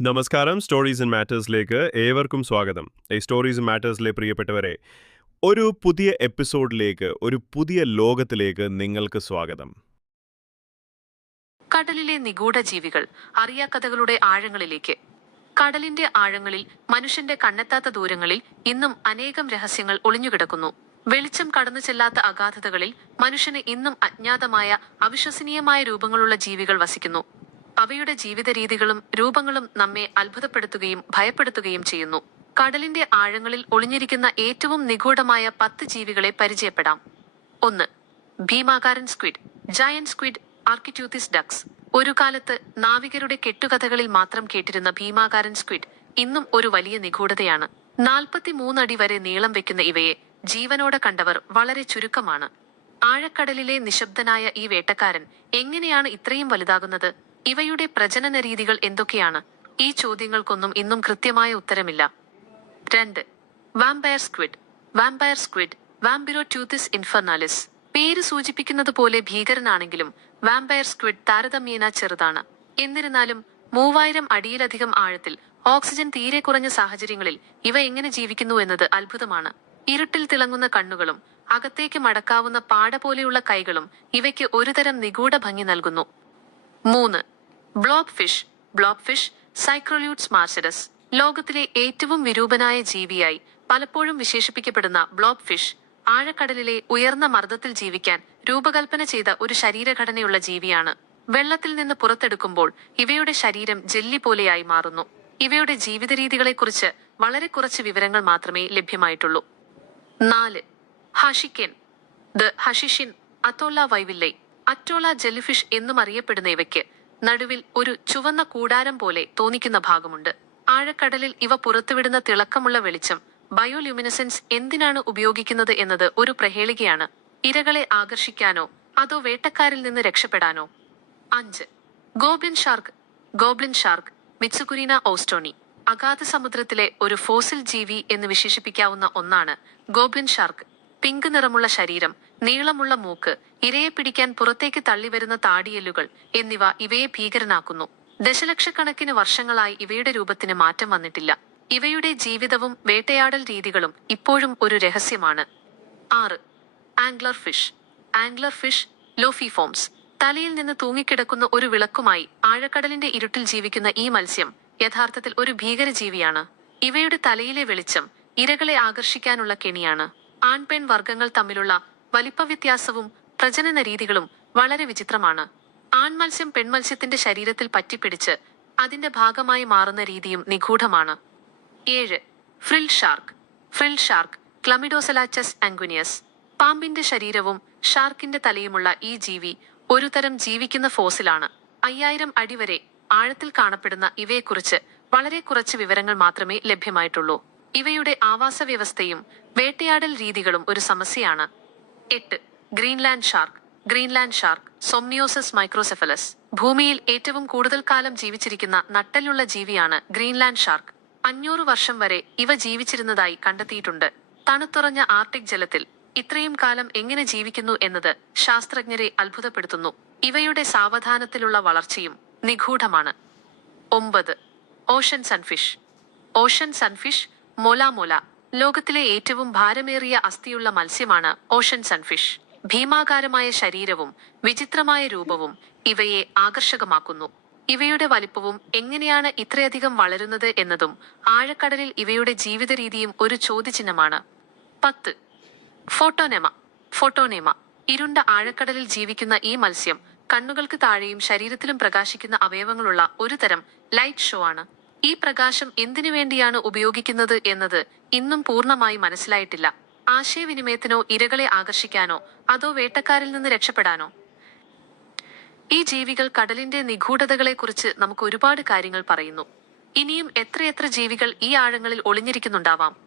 നമസ്കാരം. Stories and മാറ്റേഴ്സിലേക്ക് ഏവർക്കും സ്വാഗതം. ഈ സ്റ്റോറീസ് മാറ്റേഴ്സിലെ പ്രിയപ്പെട്ടവരെ ഒരു പുതിയ എപ്പിസോഡിലേക്ക് ഒരു പുതിയ ലോകത്തിലേക്ക് നിങ്ങൾക്ക് സ്വാഗതം. കടലിലെ നിഗൂഢ ജീവികൾ അറിയാക്കഥകളുടെ ആഴങ്ങളിലേക്ക്. കടലിന്റെ ആഴങ്ങളിൽ മനുഷ്യന്റെ കണ്ണെത്താത്ത ദൂരങ്ങളിൽ ഇന്നും അനേകം രഹസ്യങ്ങൾ ഒളിഞ്ഞുകിടക്കുന്നു. വെളിച്ചം കടന്നു ചെല്ലാത്ത അഗാധതകളിൽ മനുഷ്യന് ഇന്നും അജ്ഞാതമായ അവിശ്വസനീയമായ രൂപങ്ങളുള്ള ജീവികൾ വസിക്കുന്നു. അവയുടെ ജീവിത രീതികളും രൂപങ്ങളും നമ്മെ അത്ഭുതപ്പെടുത്തുകയും ഭയപ്പെടുത്തുകയും ചെയ്യുന്നു. കടലിന്റെ ആഴങ്ങളിൽ ഒളിഞ്ഞിരിക്കുന്ന ഏറ്റവും നിഗൂഢമായ പത്ത് ജീവികളെ പരിചയപ്പെടാം. ഒന്ന് ഭീമാകാരൻ squid giant squid Architeuthis dux ഒരു കാലത്ത് നാവികരുടെ കെട്ടുകഥകളിൽ മാത്രം കേട്ടിരുന്ന ഭീമാകാരൻ സ്ക്വിഡ് ഇന്നും ഒരു വലിയ നിഗൂഢതയാണ്. നാൽപ്പത്തി മൂന്നടി വരെ നീളം വെക്കുന്ന ഇവയെ ജീവനോടെ കണ്ടവർ വളരെ ചുരുക്കമാണ്. ആഴക്കടലിലെ നിശബ്ദനായ ഈ വേട്ടക്കാരൻ എങ്ങനെയാണ് ഇത്രയും വലുതാകുന്നത്? ഇവയുടെ പ്രജനന രീതികൾ എന്തൊക്കെയാണ്? ഈ ചോദ്യങ്ങൾക്കൊന്നും ഇന്നും കൃത്യമായ ഉത്തരമില്ല. രണ്ട്. Vampire squid vampire squid Vampyroteuthis infernalis പേര് സൂചിപ്പിക്കുന്നത് പോലെ ഭീകരനാണെങ്കിലും വാമ്പയർ സ്ക്വിഡ് താരതമ്യേന ചെറുതാണ്. എന്നിരുന്നാലും മൂവായിരം അടിയിലധികം ആഴത്തിൽ ഓക്സിജൻ തീരെ കുറഞ്ഞ സാഹചര്യങ്ങളിൽ ഇവ എങ്ങനെ ജീവിക്കുന്നു എന്നത് അത്ഭുതമാണ്. ഇരുട്ടിൽ തിളങ്ങുന്ന കണ്ണുകളും അകത്തേക്ക് മടക്കാവുന്ന പാട പോലെയുള്ള കൈകളും ഇവയ്ക്ക് ഒരുതരം നിഗൂഢ ഭംഗി നൽകുന്നു. മൂന്ന്. Blob fish block fish Psychrolutes marcidus. ലോകത്തിലെ ഏറ്റവും വിരൂപനായ ജീവിയായി പലപ്പോഴും വിശേഷിപ്പിക്കപ്പെടുന്ന ബ്ലോക്ക് ഫിഷ് ആഴക്കടലിലെ ഉയർന്ന മർദ്ദത്തിൽ ജീവിക്കാൻ രൂപകൽപ്പന ചെയ്ത ഒരു ശരീരഘടനയുള്ള ജീവിയാണ്. വെള്ളത്തിൽ നിന്ന് പുറത്തെടുക്കുമ്പോൾ ഇവയുടെ ശരീരം ജെല്ലി പോലെയായി മാറുന്നു. ഇവയുടെ ജീവിത രീതികളെക്കുറിച്ച് വളരെ കുറച്ച് വിവരങ്ങൾ മാത്രമേ ലഭ്യമായിട്ടുള്ളൂ. നാല്. ഹഷിക്കൻ ദ ഹഷിഷിൻ അത്തോള വൈവില്ലൈ. അറ്റോള ജെല്ലിഫിഷ് എന്നും അറിയപ്പെടുന്ന ഇവയ്ക്ക് നടുവിൽ ഒരു ചുവന്ന കൂടാരം പോലെ തോന്നിക്കുന്ന ഭാഗമുണ്ട്. ആഴക്കടലിൽ ഇവ പുറത്തുവിടുന്ന തിളക്കമുള്ള വെളിച്ചം ബയോല്യൂമിനസെൻസ് എന്തിനാണ് ഉപയോഗിക്കുന്നത് എന്നത് ഒരു പ്രഹേളികയാണ്. ഇരകളെ ആകർഷിക്കാനോ അതോ വേട്ടക്കാരിൽ നിന്ന് രക്ഷപ്പെടാനോ. അഞ്ച്. Goblin shark goblin shark Mitsukurina owstoni. അഗാധ സമുദ്രത്തിലെ ഒരു ഫോസിൽ ജീവി എന്ന് വിശേഷിപ്പിക്കാവുന്ന ഒന്നാണ് ഗോബ്ലിൻ ഷാർക്ക്. പിങ്ക് നിറമുള്ള ശരീരം നീളമുള്ള മൂക്ക് ഇരയെ പിടിക്കാൻ പുറത്തേക്ക് തള്ളിവരുന്ന താടിയെല്ലുകൾ എന്നിവ ഇവയെ ഭീകരനാക്കുന്നു. ദശലക്ഷക്കണക്കിന് വർഷങ്ങളായി ഇവയുടെ രൂപത്തിന് മാറ്റം വന്നിട്ടില്ല. ഇവയുടെ ജീവിതവും വേട്ടയാടൽ രീതികളും ഇപ്പോഴും ഒരു രഹസ്യമാണ്. ആറ്. Angler fish. Angler fish Lophiiformes തലയിൽ നിന്ന് തൂങ്ങിക്കിടക്കുന്ന ഒരു വിളക്കുമായി ആഴക്കടലിന്റെ ഇരുട്ടിൽ ജീവിക്കുന്ന ഈ മത്സ്യം യഥാർത്ഥത്തിൽ ഒരു ഭീകരജീവിയാണ്. ഇവയുടെ തലയിലെ വെളിച്ചം ഇരകളെ ആകർഷിക്കാനുള്ള കെണിയാണ്. ആൺപെൺ വർഗങ്ങൾ തമ്മിലുള്ള വലിപ്പവ്യത്യാസവും പ്രജനന രീതികളും വളരെ വിചിത്രമാണ്. ആൺമത്സ്യം പെൺമത്സ്യത്തിന്റെ ശരീരത്തിൽ പറ്റിപ്പിടിച്ച് അതിന്റെ ഭാഗമായി മാറുന്ന രീതിയും നിഗൂഢമാണ്. ഏഴ്. Frill shark. Frill shark Chlamydoselachus anguineus പാമ്പിന്റെ ശരീരവും ഷാർക്കിന്റെ തലയുമുള്ള ഈ ജീവി ഒരുതരം ജീവിക്കുന്ന ഫോസിലാണ്. അയ്യായിരം അടി വരെ ആഴത്തിൽ കാണപ്പെടുന്ന ഇവയെക്കുറിച്ച് വളരെ കുറച്ച് വിവരങ്ങൾ മാത്രമേ ലഭ്യമായിട്ടുള്ളൂ. ഇവയുടെ ആവാസ വ്യവസ്ഥയും വേട്ടയാടൽ രീതികളും ഒരു സമസ്യയാണ്. എട്ട്. Greenland shark. Greenland shark Somniosus microcephalus ഭൂമിയിൽ ഏറ്റവും കൂടുതൽ കാലം ജീവിച്ചിരിക്കുന്ന നട്ടലുള്ള ജീവിയാണ് ഗ്രീൻലാൻഡ് ഷാർക്ക്. അഞ്ഞൂറ് വർഷം വരെ ഇവ ജീവിച്ചിരുന്നതായി കണ്ടെത്തിയിട്ടുണ്ട്. തണുത്തുറഞ്ഞ ആർട്ടിക് ജലത്തിൽ ഇത്രയും കാലം എങ്ങനെ ജീവിക്കുന്നു എന്നത് ശാസ്ത്രജ്ഞരെ അത്ഭുതപ്പെടുത്തുന്നു. ഇവയുടെ സാവധാനത്തിലുള്ള വളർച്ചയും നിഗൂഢമാണ്. ഒമ്പത്. Ocean sunfish. Ocean sunfish Mola mola ലോകത്തിലെ ഏറ്റവും ഭാരമേറിയ അസ്ഥിയുള്ള മത്സ്യമാണ് ഓഷൻ സൺഫിഷ്. ഭീമാകാരമായ ശരീരവും വിചിത്രമായ രൂപവും ഇവയെ ആകർഷകമാക്കുന്നു. ഇവയുടെ വലിപ്പവും എങ്ങനെയാണ് ഇത്രയധികം വളരുന്നത് എന്നതും ആഴക്കടലിൽ ഇവയുടെ ജീവിത രീതിയും ഒരു ചോദ്യചിഹ്നമാണ്. പത്ത്. ഫോട്ടോനെമ. ഫോട്ടോനെമ. ഇരുണ്ട ആഴക്കടലിൽ ജീവിക്കുന്ന ഈ മത്സ്യം കണ്ണുകൾക്ക് താഴെയും ശരീരത്തിലും പ്രകാശിക്കുന്ന അവയവങ്ങളുള്ള ഒരു തരം ലൈറ്റ് ഷോ ആണ്. ഈ പ്രകാശം എന്തിനു വേണ്ടിയാണ് ഉപയോഗിക്കുന്നത് എന്നത് ഇന്നും പൂർണമായി മനസ്സിലായിട്ടില്ല. ആശയവിനിമയത്തിനോ ഇരകളെ ആകർഷിക്കാനോ അതോ വേട്ടക്കാരിൽ നിന്ന് രക്ഷപ്പെടാനോ? ഈ ജീവികൾ കടലിന്റെ നിഗൂഢതകളെക്കുറിച്ച് നമുക്ക് ഒരുപാട് കാര്യങ്ങൾ പറയുന്നു. ഇനിയും എത്രയെത്ര ജീവികൾ ഈ ആഴങ്ങളിൽ ഒളിഞ്ഞിരിക്കുന്നുണ്ടാവാം?